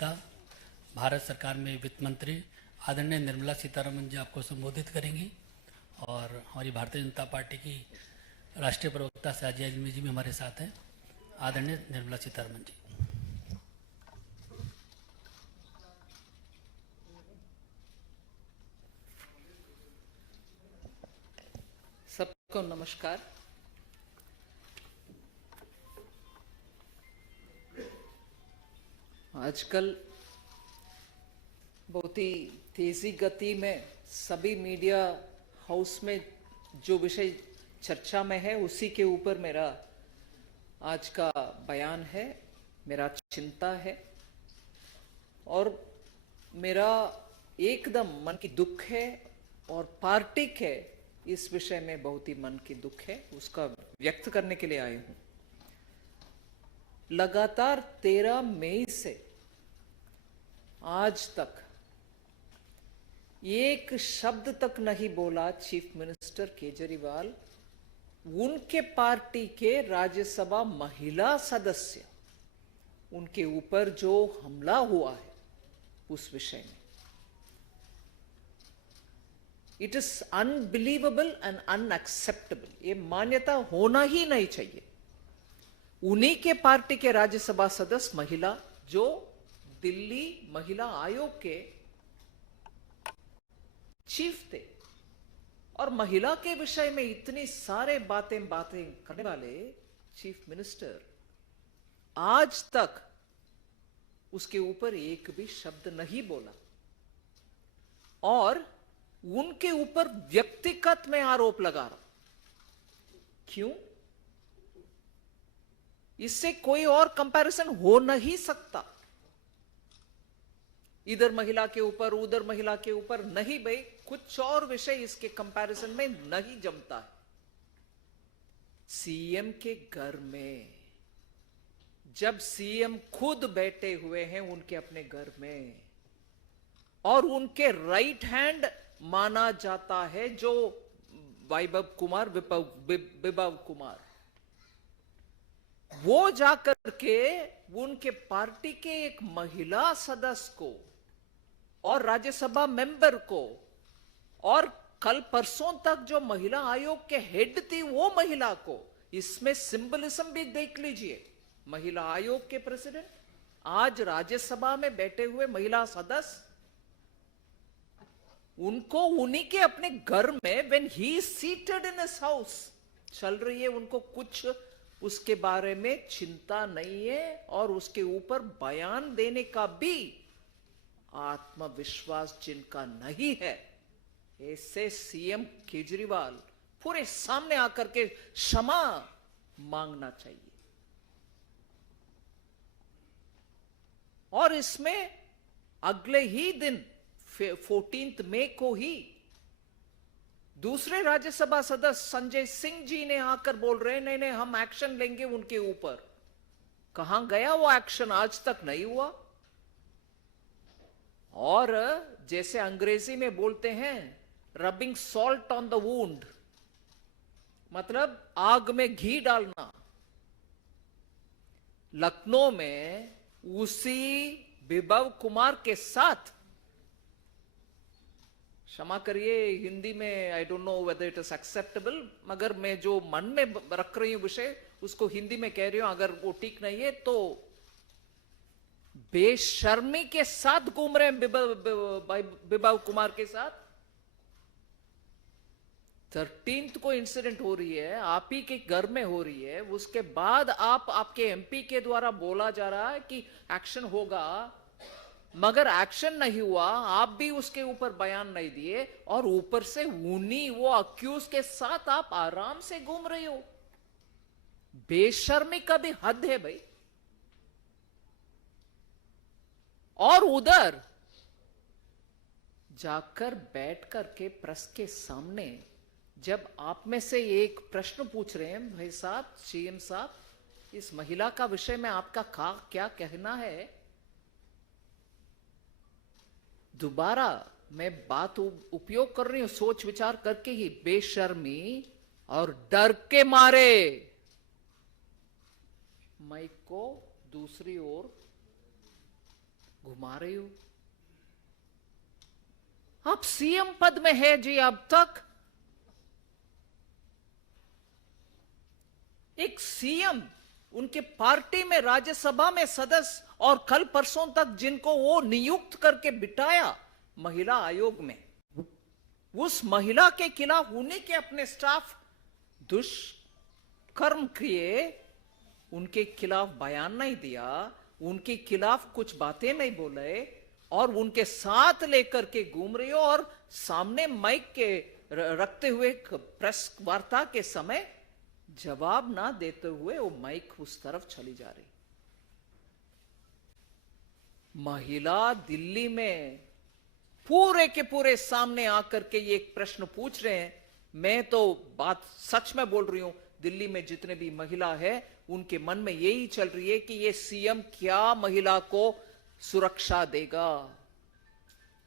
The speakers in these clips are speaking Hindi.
नेता, भारत सरकार में वित्त मंत्री आदरणीय निर्मला सीतारमण जी आपको संबोधित करेंगी और हमारी भारतीय जनता पार्टी की राष्ट्रीय प्रवक्ता साजिया इल्मी जी भी हमारे साथ हैं। आदरणीय निर्मला सीतारमण जी। सबको नमस्कार। आजकल बहुत ही तेजी गति में सभी मीडिया हाउस में जो विषय चर्चा में है उसी के ऊपर मेरा आज का बयान है, मेरा चिंता है और मेरा एकदम मन की दुख है और पार्टी के इस विषय में बहुत ही मन की दुख है, उसका व्यक्त करने के लिए आए हूं। लगातार 13 मई से आज तक एक शब्द तक नहीं बोला चीफ मिनिस्टर केजरीवाल उनके पार्टी के राज्यसभा महिला सदस्य, उनके ऊपर जो हमला हुआ है उस विषय में। It is unbelievable and unacceptable. ये मान्यता होना ही नहीं चाहिए। उन्हीं के पार्टी के राज्यसभा सदस्य महिला जो दिल्ली महिला आयोग के चीफ थे और महिला के विषय में इतनी सारे बातें करने वाले चीफ मिनिस्टर आज तक उसके ऊपर एक भी शब्द नहीं बोला और उनके ऊपर व्यक्तिगत में आरोप लगा रहा। क्यों? इससे कोई और कंपैरिजन हो नहीं सकता। इधर महिला के ऊपर उधर महिला के ऊपर नहीं भाई, कुछ और विषय इसके कंपैरिजन में नहीं जमता है। सीएम के घर में जब सीएम खुद बैठे हुए हैं उनके अपने घर में और उनके राइट हैंड माना जाता है जो विभव कुमार, वो जाकर के उनके पार्टी के एक महिला सदस्य को और राज्यसभा मेंबर को और कल परसों तक जो महिला आयोग के हेड थी वो महिला को, इसमें सिंबलिज्म भी देख लीजिए। महिला आयोग के प्रेसिडेंट आज राज्यसभा में बैठे हुए महिला सदस्य, उनको उन्हीं के अपने घर में when he seated in his house चल रही है, उनको कुछ उसके बारे में चिंता नहीं है और उसके ऊपर बयान देने का भी आत्मविश्वास जिनका नहीं है, ऐसे सीएम केजरीवाल पूरे सामने आकर के क्षमा मांगना चाहिए। और इसमें अगले ही दिन 14 मई को ही दूसरे राज्यसभा सदस्य संजय सिंह जी ने आकर बोल रहे हैं नहीं हम एक्शन लेंगे उनके ऊपर। कहां गया वो एक्शन? आज तक नहीं हुआ। और जैसे अंग्रेजी में बोलते हैं rubbing salt on the wound, मतलब आग में घी डालना। लखनऊ में उसी विभव कुमार के साथ, क्षमा करिए हिंदी में I don't know whether it is acceptable, मगर मैं जो मन में रख रही हूं विषय उसको हिंदी में कह रही हूं, अगर वो ठीक नहीं है तो बेशर्मी के साथ घूम रहे हैं विभव कुमार के साथ। 13 को इंसिडेंट हो रही है, आप ही के घर में हो रही है, उसके बाद आपके एमपी के द्वारा बोला जा रहा है कि एक्शन होगा, मगर एक्शन नहीं हुआ। आप भी उसके ऊपर बयान नहीं दिए और ऊपर से उन्हीं वो अक्यूज के साथ आप आराम से घूम रहे हो। बेशर्मी का भी हद है भाई। और उधर जाकर बैठ करके प्रेस के सामने जब आप में से एक प्रश्न पूछ रहे हैं, भाई साहब सीएम साहब इस महिला का विषय में आपका क्या कहना है, दोबारा मैं बात उपयोग कर रही हूं सोच विचार करके ही, बेशर्मी और डर के मारे माइक को दूसरी ओर घुमा रही हो। आप सीएम पद में है जी, अब तक एक सीएम, उनके पार्टी में राज्यसभा में सदस्य, और कल परसों तक जिनको वो नियुक्त करके बिठाया महिला आयोग में, उस महिला के खिलाफ उन्हीं के अपने स्टाफ दुष्कर्म किए, उनके खिलाफ बयान नहीं दिया, उनके खिलाफ कुछ बातें नहीं बोले, और उनके साथ लेकर के घूम रही हो, और सामने माइक के रखते हुए प्रेस वार्ता के समय जवाब ना देते हुए वो माइक उस तरफ चली जा रही। महिला दिल्ली में पूरे के पूरे सामने आकर के ये एक प्रश्न पूछ रहे हैं। मैं तो बात सच में बोल रही हूं, दिल्ली में जितने भी महिला है उनके मन में यही चल रही है कि ये सीएम क्या महिला को सुरक्षा देगा।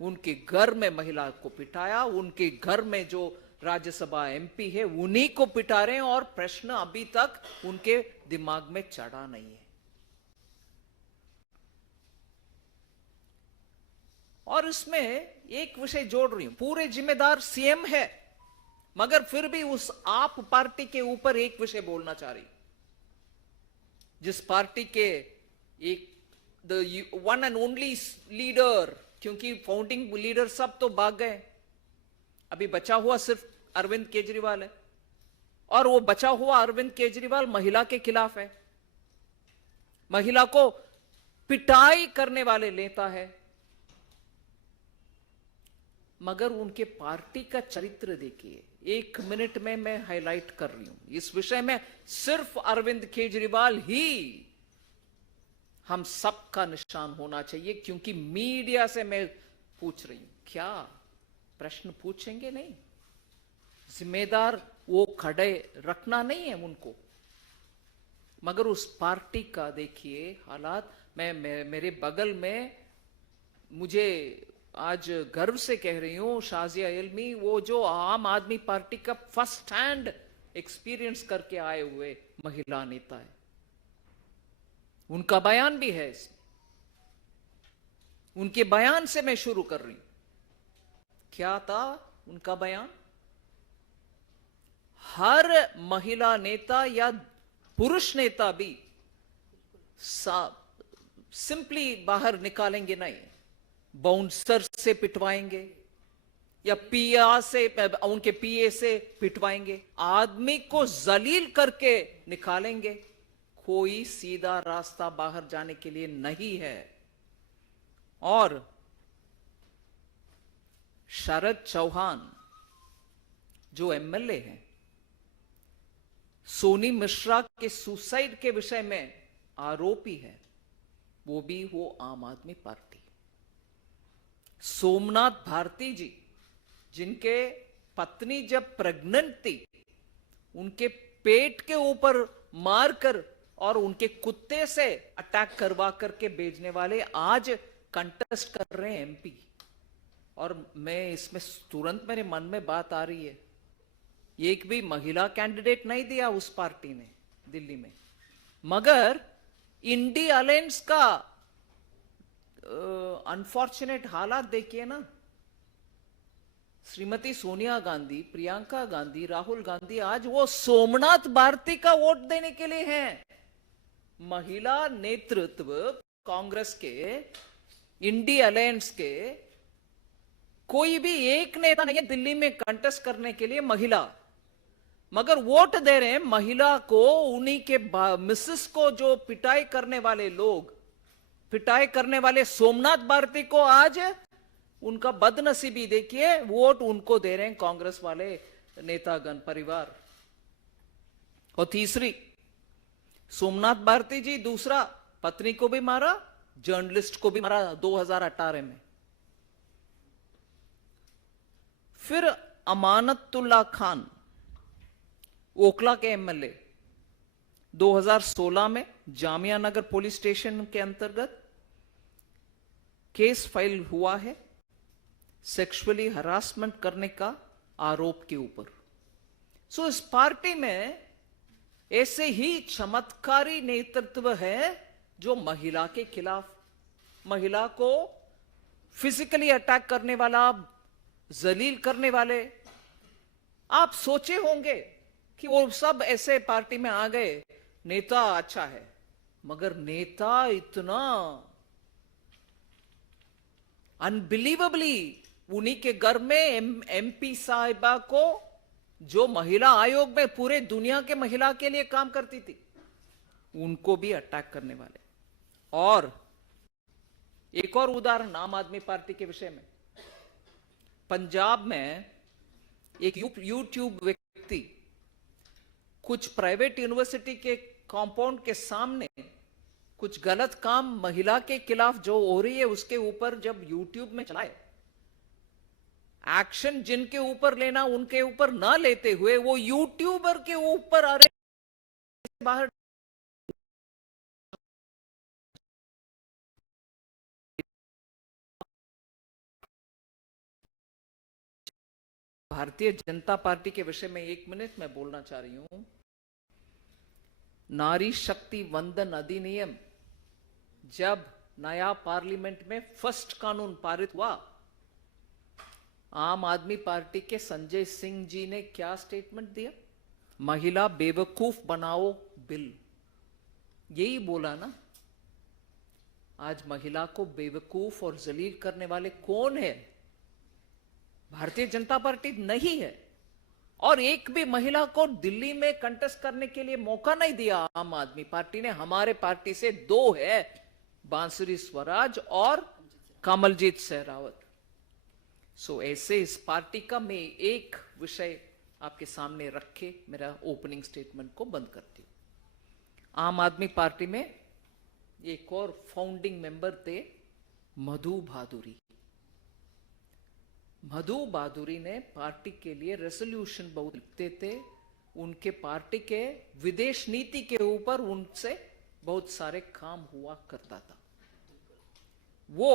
उनके घर में महिला को पिटाया, उनके घर में जो राज्यसभा एमपी है उन्हीं को पिटा रहे हैं, और प्रश्न अभी तक उनके दिमाग में चढ़ा नहीं है। और इसमें एक विषय जोड़ रही हूं, पूरे जिम्मेदार सीएम है, मगर फिर भी उस आप पार्टी के ऊपर एक विषय बोलना चाह रही, जिस पार्टी के एक वन एंड ओनली लीडर, क्योंकि फाउंडिंग लीडर सब तो भाग गए, अभी बचा हुआ सिर्फ अरविंद केजरीवाल है, और वो बचा हुआ अरविंद केजरीवाल महिला के खिलाफ है, महिला को पिटाई करने वाले नेता है। मगर उनके पार्टी का चरित्र देखिए, 1 मिनट में मैं हाईलाइट कर रही हूं इस विषय में, सिर्फ अरविंद केजरीवाल ही हम सबका निशान होना चाहिए, क्योंकि मीडिया से मैं पूछ रही हूं, क्या प्रश्न पूछेंगे? नहीं, जिम्मेदार वो खड़े रखना नहीं है उनको, मगर उस पार्टी का देखिए हालात। मेरे बगल में, मुझे आज गर्व से कह रही हूं, शाजिया इल्मी, वो जो आम आदमी पार्टी का फर्स्ट हैंड एक्सपीरियंस करके आए हुए महिला नेता है, उनका बयान भी है इसमें। उनके बयान से मैं शुरू कर रही हूं। क्या था उनका बयान? हर महिला नेता या पुरुष नेता भी सिंपली बाहर निकालेंगे नहीं, बाउंसर से पिटवाएंगे या पीए से, उनके पीए से पिटवाएंगे, आदमी को जलील करके निकालेंगे। कोई सीधा रास्ता बाहर जाने के लिए नहीं है। और शरद चौहान जो एमएलए हैं, सोनी मिश्रा के सुसाइड के विषय में आरोपी है, वो भी वो आम आदमी पार्टी। सोमनाथ भारती जी, जिनके पत्नी जब प्रेग्नेंट थी, उनके पेट के ऊपर मारकर और उनके कुत्ते से अटैक करवा करके भेजने वाले आज कंटेस्ट कर रहे हैं एमपी। और मैं इसमें तुरंत मेरे मन में बात आ रही है, एक भी महिला कैंडिडेट नहीं दिया उस पार्टी ने दिल्ली में, मगर इंडी अलायंस का अनफॉर्चुनेट हालात देखिए ना। श्रीमती सोनिया गांधी, प्रियंका गांधी, राहुल गांधी आज वो सोमनाथ भारती का वोट देने के लिए हैं। महिला नेतृत्व कांग्रेस के, इंडी अलायंस के कोई भी एक नेता नहीं है दिल्ली में कंटेस्ट करने के लिए महिला, मगर वोट दे रहे हैं महिला को। उन्हीं के मिसेस को जो पिटाई करने वाले लोग, पिटाई करने वाले सोमनाथ भारती को आज उनका बदनसीबी देखिए, वोट उनको दे रहे हैं कांग्रेस वाले नेतागण परिवार। और तीसरी, सोमनाथ भारती जी दूसरा, पत्नी को भी मारा, जर्नलिस्ट को भी मारा 2018 में। फिर अमानतुल्ला खान, ओखला के एमएलए, 2016 में जामिया नगर पुलिस स्टेशन के अंतर्गत केस फाइल हुआ है सेक्सुअली हरासमेंट करने का आरोप के ऊपर। सो इस पार्टी में ऐसे ही चमत्कारी नेतृत्व है जो महिला के खिलाफ महिला को फिजिकली अटैक करने वाला, जलील करने वाले, आप सोचे होंगे कि वो सब ऐसे पार्टी में आ गए, नेता अच्छा है, मगर नेता इतना अनबिलीवेबली, उन्हीं के घर में एमपी साहिबा को, जो महिला आयोग में पूरे दुनिया के महिला के लिए काम करती थी, उनको भी अटैक करने वाले। और एक और उदाहरण आम आदमी पार्टी के विषय में, पंजाब में एक यूट्यूब व्यक्ति कुछ प्राइवेट यूनिवर्सिटी के कंपाउंड के सामने कुछ गलत काम महिला के खिलाफ जो हो रही है उसके ऊपर जब यूट्यूब में चलाए, एक्शन जिनके ऊपर लेना उनके ऊपर ना लेते हुए वो यूट्यूबर के ऊपर आ रहे बाहर। भारतीय जनता पार्टी के विषय में 1 मिनट में बोलना चाह रही हूं। नारी शक्ति वंदन अधिनियम जब नया पार्लियामेंट में फर्स्ट कानून पारित हुआ, आम आदमी पार्टी के संजय सिंह जी ने क्या स्टेटमेंट दिया? महिला बेवकूफ बनाओ बिल, यही बोला ना। आज महिला को बेवकूफ और जलील करने वाले कौन है? भारतीय जनता पार्टी नहीं है। और एक भी महिला को दिल्ली में कंटेस्ट करने के लिए मौका नहीं दिया आम आदमी पार्टी ने। हमारे पार्टी से 2 है, बांसुरी स्वराज और कमलजीत सहरावत। सो ऐसे इस पार्टी का मैं एक विषय आपके सामने रख के मेरा ओपनिंग स्टेटमेंट को बंद करती हूं। आम आदमी पार्टी में एक और फाउंडिंग मेंबर थे मधु भादुरी। मधु भादुरी ने पार्टी के लिए रेजोल्यूशन बहुत लिखते थे। उनके पार्टी के विदेश नीति के ऊपर उनसे बहुत सारे काम हुआ करता था। वो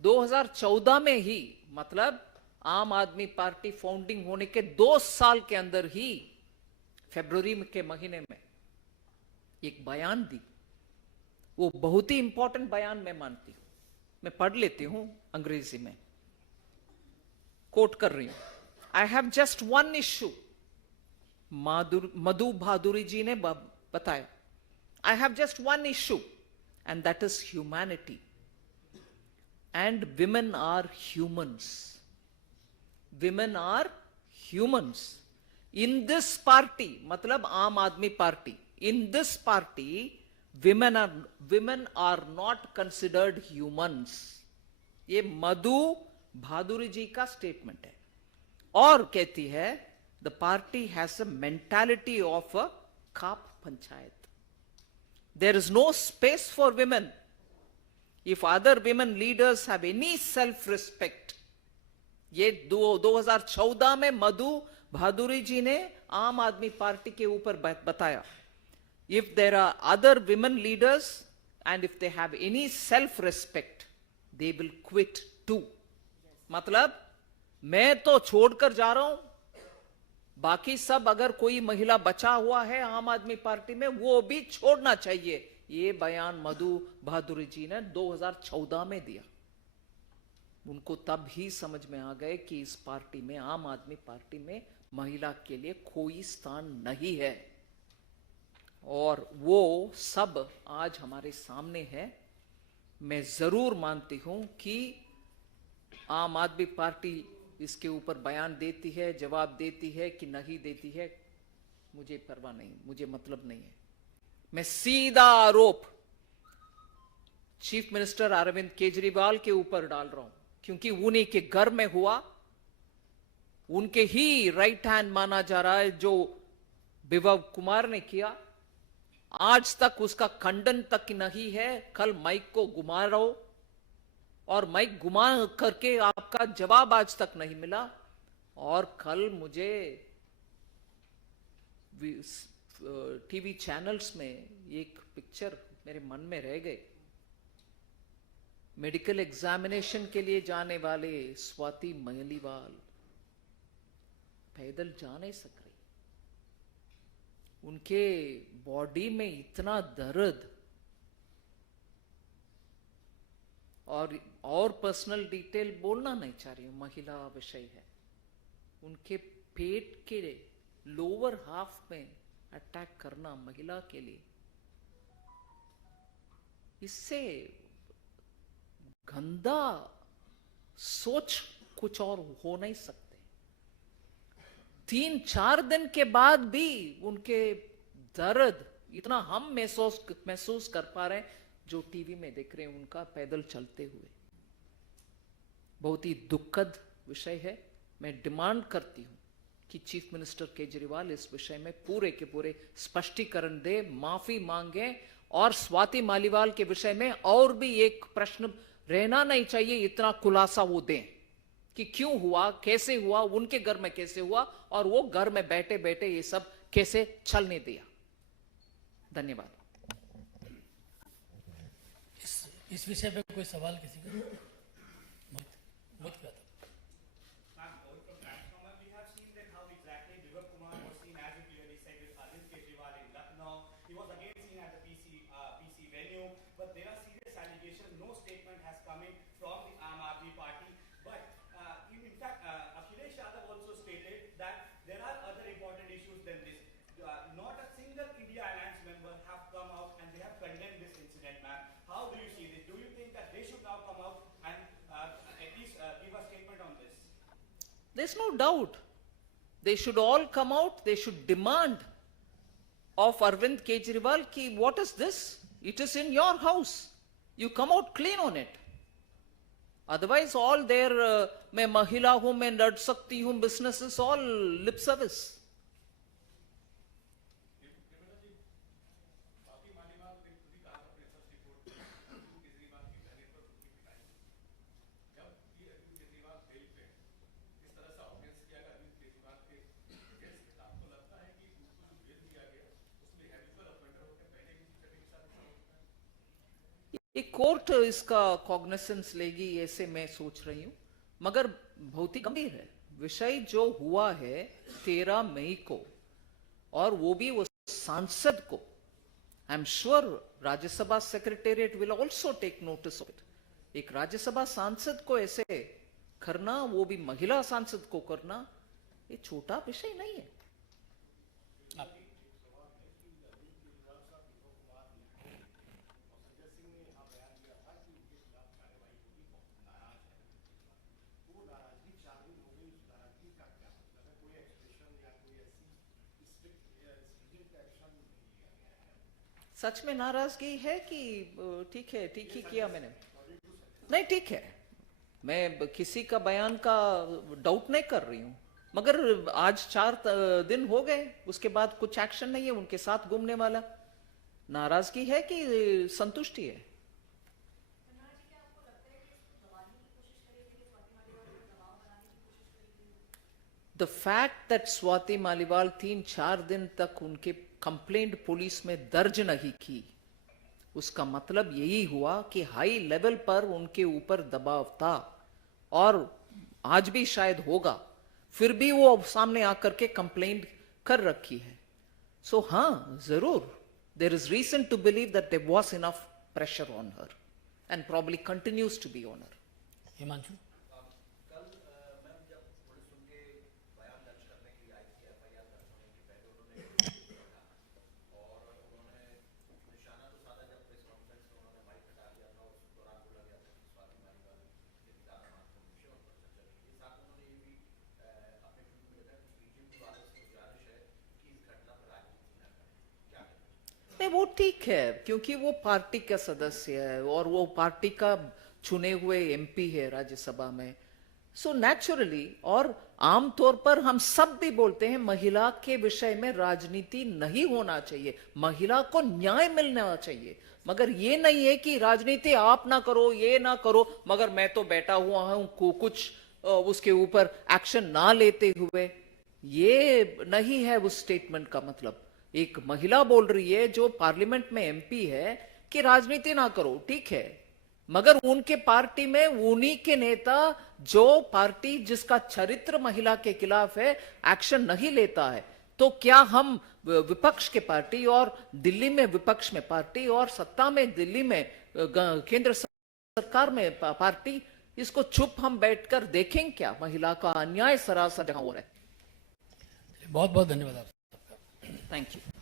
2014 में ही, मतलब आम आदमी पार्टी फाउंडिंग होने के 2 साल के अंदर ही, फरवरी के महीने में एक बयान दी। वो बहुत ही इंपॉर्टेंट बयान मैं मानती हूं। मैं पढ़ लेती हूं अंग्रेजी में, कोट कर रही हूं। I have just one issue, Madhu Bhaduri ji ने बताया। I have just one issue and that is humanity and women are humans. Women are humans in this party, मतलब Aam Aadmi party, in this party women are not considered humans। ये मधु भादुरी जी का स्टेटमेंट है। और कहती है the party has a mentality of a khap panchayat. There is no space for women if other women leaders have any self respect. ये 2014 में मधु भादुरी जी ने आम आदमी पार्टी के ऊपर बताया। If there are other women leaders and if they have any self-respect, they will quit too। मतलब मैं तो छोड़कर जा रहा हूं, बाकी सब अगर कोई महिला बचा हुआ है आम आदमी पार्टी में, वो भी छोड़ना चाहिए। ये बयान मधु भादुरी जी ने 2014 में दिया। उनको तब ही समझ में आ गए कि इस पार्टी में, आम आदमी पार्टी में, महिला के लिए कोई स्थान नहीं है। और वो सब आज हमारे सामने है। मैं जरूर मानती हूं कि आम आदमी पार्टी इसके ऊपर बयान देती है, जवाब देती है कि नहीं देती है, मुझे परवाह नहीं, मुझे मतलब नहीं है। मैं सीधा आरोप चीफ मिनिस्टर अरविंद केजरीवाल के ऊपर डाल रहा हूं, क्योंकि उन्हीं के घर में हुआ, उनके ही राइट हैंड माना जा रहा है जो विभव कुमार ने किया। आज तक उसका खंडन तक नहीं है। कल माइक को घुमा रहा हो और माइक घुमा करके आपका जवाब आज तक नहीं मिला। और कल मुझे टीवी चैनल्स में एक पिक्चर मेरे मन में रह गए। मेडिकल एग्जामिनेशन के लिए जाने वाले स्वाति महलीवाल पैदल जा नहीं सक रही। उनके बॉडी में इतना दर्द, और पर्सनल डिटेल बोलना नहीं चाह रही हूं, महिला विषय है। उनके पेट के लोअर हाफ में अटैक करना महिला के लिए, इससे गंदा सोच कुछ और हो नहीं सकते। 3-4 दिन के बाद भी उनके दर्द इतना हम महसूस कर पा रहे हैं, जो टीवी में देख रहे हैं उनका पैदल चलते हुए। बहुत ही दुखद विषय है। मैं डिमांड करती हूं कि चीफ मिनिस्टर केजरीवाल इस विषय में पूरे के पूरे स्पष्टीकरण दे, माफी मांगे, और स्वाति मालीवाल के विषय में और भी एक प्रश्न रहना नहीं चाहिए, इतना खुलासा वो दें कि क्यों हुआ, कैसे हुआ, उनके घर में कैसे हुआ, और वो घर में बैठे बैठे ये सब कैसे चलने दिया। धन्यवाद। इस विषय पे कोई सवाल किसी का? मोहित क्या था? There's no doubt. They should all come out. They should demand of Arvind Kejriwal ki what is this? It is in your house. You come out clean on it. Otherwise, all their मैं महिला हूं, मैं लड़ सकती हूं, business is all lip service. एक कोर्ट इसका कॉग्निसेंस लेगी ऐसे मैं सोच रही हूं, मगर बहुत ही गंभीर है विषय जो हुआ है 13 मई को, और वो भी वो सांसद को। I am sure Rajya Sabha secretariat will also take notice of it. एक राज्यसभा सांसद को ऐसे करना, वो भी महिला सांसद को करना, ये छोटा विषय नहीं है। सच में नाराजगी है कि ठीक है, ठीक ही किया मैंने? नहीं, ठीक है, मैं किसी का बयान का डाउट नहीं कर रही हूं, मगर आज 4 दिन हो गए, उसके बाद कुछ एक्शन नहीं है उनके साथ घूमने वाला। नाराजगी है कि संतुष्टि है? The fact that Swati Maliwal 3-4 दिन तक उनके कंप्लेंट पुलिस में दर्ज नहीं की, उसका मतलब यही हुआ कि हाई लेवल पर उनके ऊपर दबाव था, और आज भी शायद होगा, फिर भी वो सामने आकर के कंप्लेंट कर रखी है। सो हाँ, जरूर there is reason to believe that there was enough pressure on her and probably continues to be on her. Himanshu, नहीं, वो ठीक है, क्योंकि वो पार्टी का सदस्य है और वो पार्टी का चुने हुए एमपी है राज्यसभा में। सो नेचुरली, और आमतौर पर हम सब भी बोलते हैं महिला के विषय में राजनीति नहीं होना चाहिए, महिला को न्याय मिलना चाहिए, मगर ये नहीं है कि राजनीति आप ना करो, ये ना करो, मगर मैं तो बैठा हुआ हूं कुछ उसके ऊपर एक्शन ना लेते हुए। ये नहीं है उस स्टेटमेंट का मतलब। एक महिला बोल रही है जो पार्लियामेंट में एमपी है कि राजनीति ना करो, ठीक है, मगर उनके पार्टी में उन्हीं के नेता, जो पार्टी जिसका चरित्र महिला के खिलाफ है, एक्शन नहीं लेता है, तो क्या हम विपक्ष के पार्टी और दिल्ली में विपक्ष में पार्टी और सत्ता में दिल्ली में केंद्र सरकार में पार्टी, इसको चुप हम बैठकर देखें क्या? महिला का अन्याय सरासर जगह हो रहा है। बहुत बहुत धन्यवाद आप सबका। Thank you.